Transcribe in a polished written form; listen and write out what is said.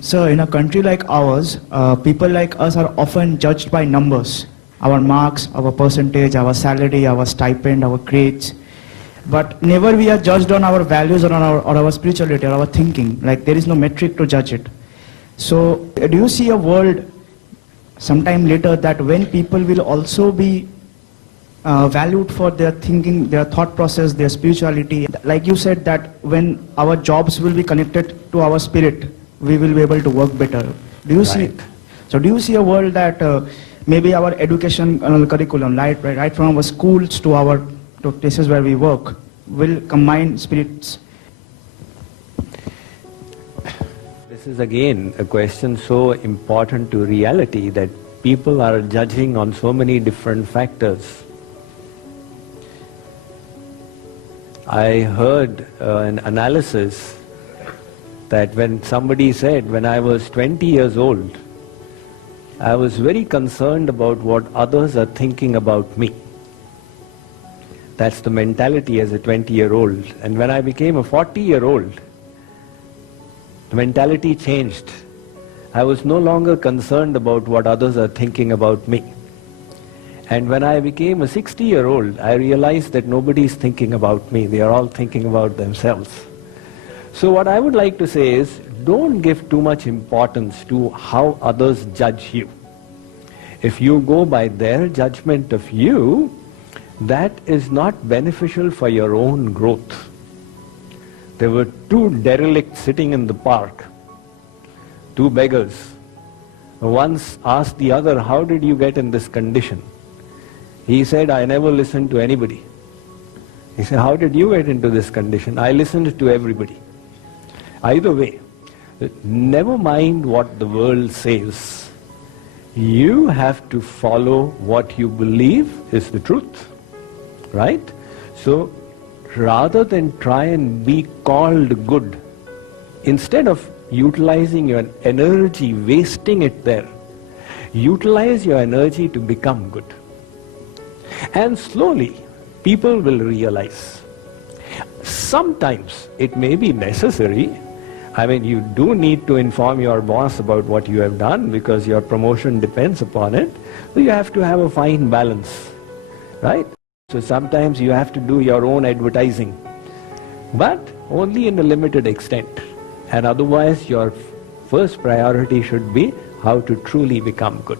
So in a country like ours, people like us are often judged by numbers, our marks, our percentage, our salary, our stipend, our grades. But never we are judged on our values or on our spirituality or our thinking. Like there is no metric to judge it. So do you see a world sometime later that when people will also be valued for their thinking, their thought process, their spirituality? Like you said that when our jobs will be connected to our spirit, we will be able to work better. Do you see? So do you see a world that maybe our educational curriculum, right from our schools to our places where we work, will combine spirits? This is again a question so important to reality that people are judging on so many different factors. I heard an analysis that when somebody said, when I was 20 years old, I was very concerned about what others are thinking about me. That's the mentality as a 20-year-old. And when I became a 40-year-old, the mentality changed. I was no longer concerned about what others are thinking about me. And when I became a 60-year-old, I realized that nobody is thinking about me. They are all thinking about themselves. So what I would like to say is, don't give too much importance to how others judge you. If you go by their judgment of you, that is not beneficial for your own growth. There were two derelicts sitting in the park, two beggars. One asked the other, how did you get in this condition? He said, I never listened to anybody. He said, how did you get into this condition? I listened to everybody. Either way, never mind what the world says. You have to follow what you believe is the truth, right? So rather than try and be called good, instead of utilizing your energy, wasting it there, utilize your energy to become good. And slowly, people will realize. Sometimes it may be necessary. I mean, you do need to inform your boss about what you have done because your promotion depends upon it. So you have to have a fine balance, right? So sometimes you have to do your own advertising, but only in a limited extent. And otherwise, your first priority should be how to truly become good.